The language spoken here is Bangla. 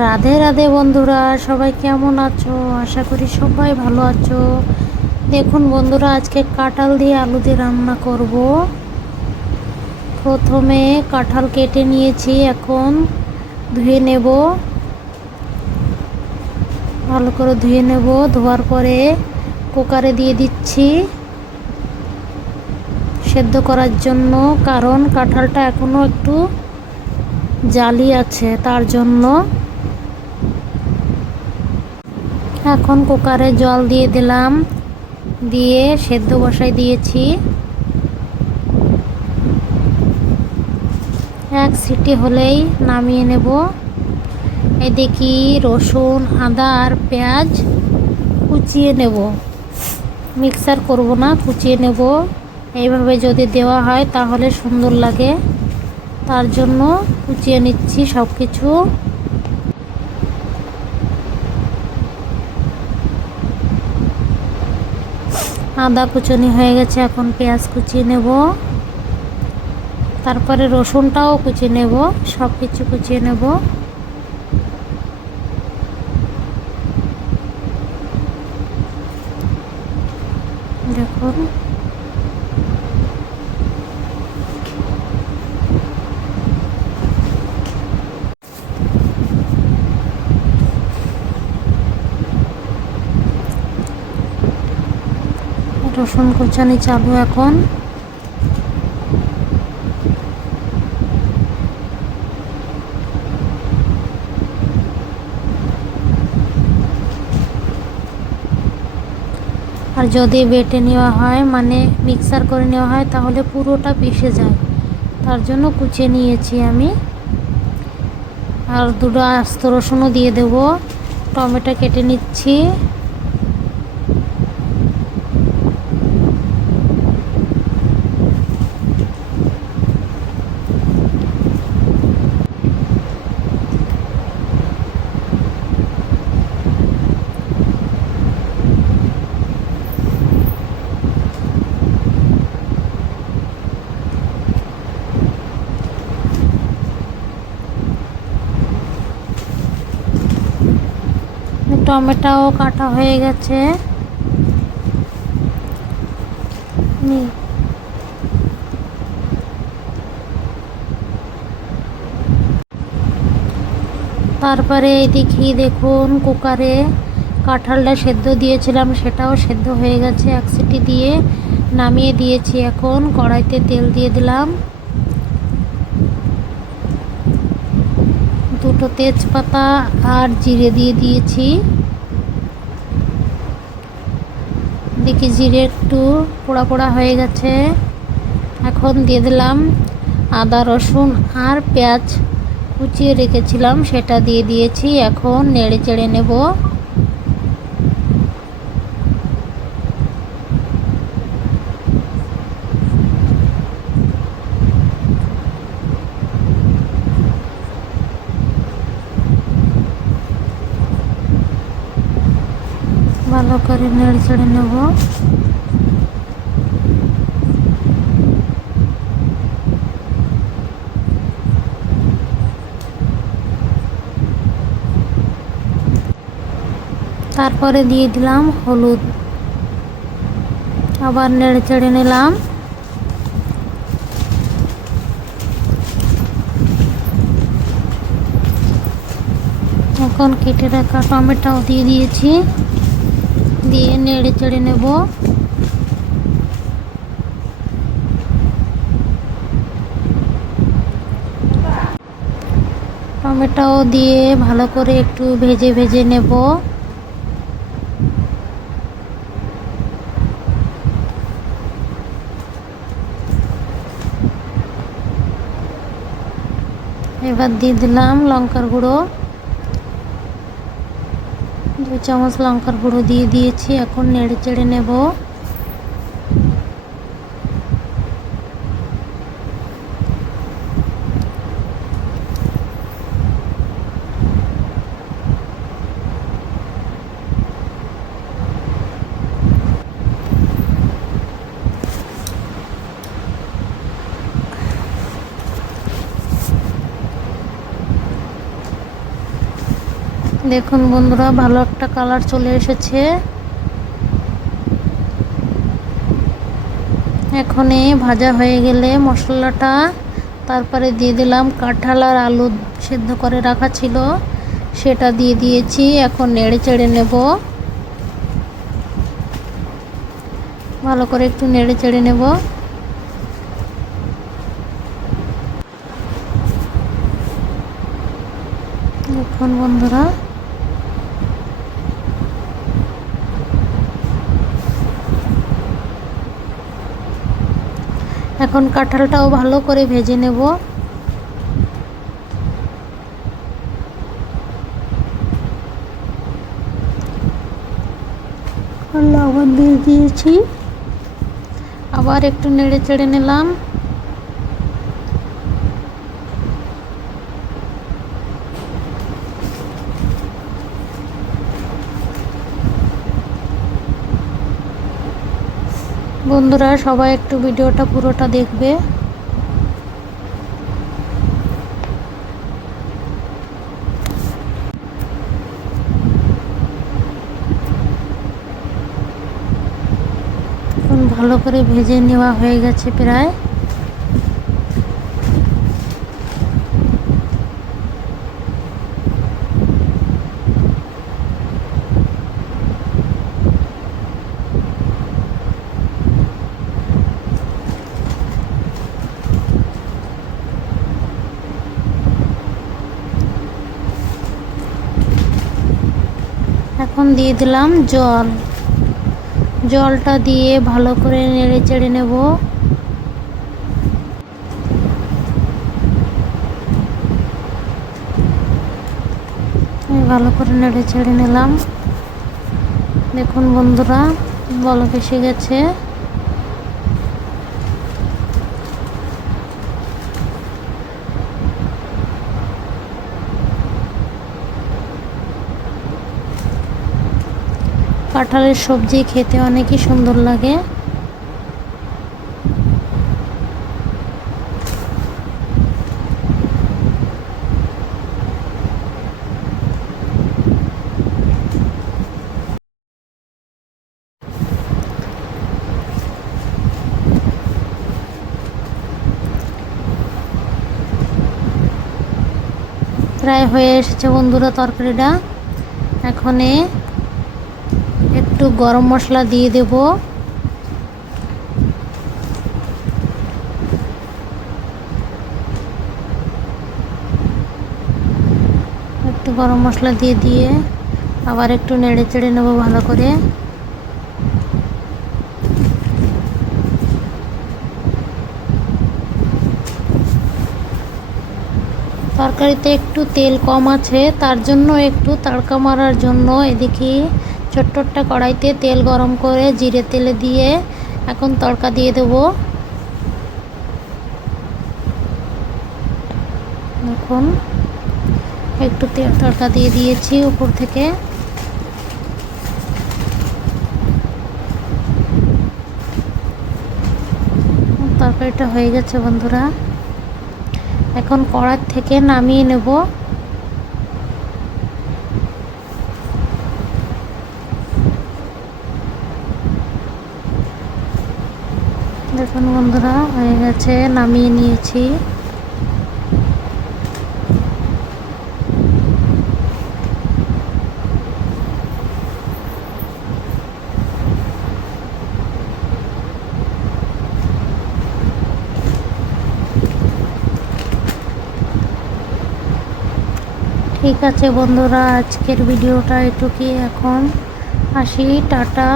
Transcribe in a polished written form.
রাধে রাধে বন্ধুরা, সবাই কেমন আছো? আশা করি সবাই ভালো আছো। দেখুন বন্ধুরা, আজকে কাঁঠাল দিয়ে আলু দিয়ে রান্না করব। প্রথমে কাঁঠাল কেটে নিয়েছি, এখন ধুয়ে নেব। ভালো করে ধুয়ে নেব। ধোয়ার পরে কুকারে দিয়ে দিচ্ছি সেদ্ধ করার জন্য, কারণ কাঁঠালটা এখনো একটু জালি আছে, তার জন্য। এখন কুকারে জল দিয়ে দিলাম, দিয়ে সেদ্ধ বসাই দিয়েছি। এক সিটি হলেই নামিয়ে নেব। এদিকে রসুন, আদা আর পেঁয়াজ কুচিয়ে নেব। মিক্সার করব না, কুচিয়ে নেব। এইভাবে যদি দেওয়া হয় তাহলে সুন্দর লাগে, তার জন্য কুচিয়ে নিচ্ছি সব কিছু। আদা কুচনি হয়ে গেছে, এখন পেঁয়াজ কুচিয়ে নেব। তারপরে রসুনটাও কুচিয়ে নেব, সব কিছু কুচিয়ে নেব। দেখুন, রসুন কুচানি চালু এখন। আর যদি বেটে নেওয়া হয়, মানে মিক্সার করে নেওয়া হয়, তাহলে পুরোটা পিষে যায়, তার জন্য কুচিয়ে নিয়েছি আমি। আর দুটো আস্ত রসুনও দিয়ে দেব। টমেটো কেটে নিচ্ছি। টমেটোও কাটা হয়ে গেছে। তারপরে এদিকে দেখুন, কুকারে কাঁঠালটা সেদ্ধ দিয়েছিলাম, সেটাও সেদ্ধ হয়ে গেছে। এক সিটি দিয়ে নামিয়ে দিয়েছি। এখন কড়াইতে তেল দিয়ে দিলাম, দুটো তেজপাতা আর জিরে দিয়ে দিয়েছি। দেখি জিরে একটু পোড়া পোড়া হয়ে গেছে। এখন দিয়ে দিলাম আদা, রসুন আর পেঁয়াজ কুচিয়ে রেখেছিলাম, সেটা দিয়ে দিয়েছি। এখন নেড়ে চেড়ে নেব। ভালো করে নেড়ে চেড়ে নেব। তারপরে দিয়ে দিলাম হলুদ, আবার নেড়ে চেড়ে নিলাম। এখন কেটে রাখা টমেটোও দিয়ে দিয়েছি, দিয়ে নেড়ে চেড়ে নেব। টমেটোও দিয়ে ভালো করে একটু ভেজে ভেজে নেব। এবার দিয়ে দিলাম লঙ্কার গুঁড়ো, 2 চামচ লঙ্কার গুঁড়ো দিয়ে দিয়েছি। এখন নেড়ে চেড়ে নেব। দেখুন বন্ধুরা, ভালো একটা কালার চলে এসেছে। এখন ভাজা হয়ে গেলে মশলাটা তারপরে দিয়ে দিলাম কাঁঠাল আর আলু সেদ্ধ করে রাখা ছিল, সেটা দিয়ে দিয়েছি। এখন নেড়ে চেড়ে নেব, ভালো করে একটু নেড়ে চেড়ে নেব। দেখুন বন্ধুরা, এখন কাঁঠালটাও ভালো করে ভেজে নেব। লবণ দিয়ে দিয়েছি, আবার একটু নেড়ে চেড়ে নিলাম। বন্ধুরা সবাই একটু ভিডিওটা পুরোটা দেখবে। ভালো করে ভেজে নেওয়া হয়ে গেছে প্রায়। এখন দিয়ে দিলাম জল, জলটা দিয়ে ভালো করে নেড়ে চেড়ে নেব। ভালো করে নেড়ে চেড়ে নিলাম। দেখুন বন্ধুরা, বলক এসে গেছে। কাঁঠালের সবজি খেতে অনেকই সুন্দর লাগে। প্রায় হয়ে এসেছে বন্ধুরা তরকারিটা। এখন একটু গরম মশলা দিয়ে দেব। একটু গরম মশলা দিয়ে আবার একটু নেড়ে চেড়ে নেব ভালো করে। তরকারিতে একটু তেল কম আছে, তার জন্য একটু তড়কা মারার জন্য এদিকে ছোট্ট একটা কড়াইতে তেল গরম করে জিরে তেলে দিয়ে এখন তড়কা দিয়ে দেব। দেখুন একটু তড়কা দিয়ে দিয়েছি উপর থেকে। তরকারিটা হয়ে গেছে বন্ধুরা, এখন কড়াই থেকে নামিয়ে নেব। দেখুন বন্ধুরা হয়ে গেছে, নামিয়ে নিয়েছি। ঠিক আছে বন্ধুরা, আজকের ভিডিওটা এটুকুই। এখন আসি, টাটা।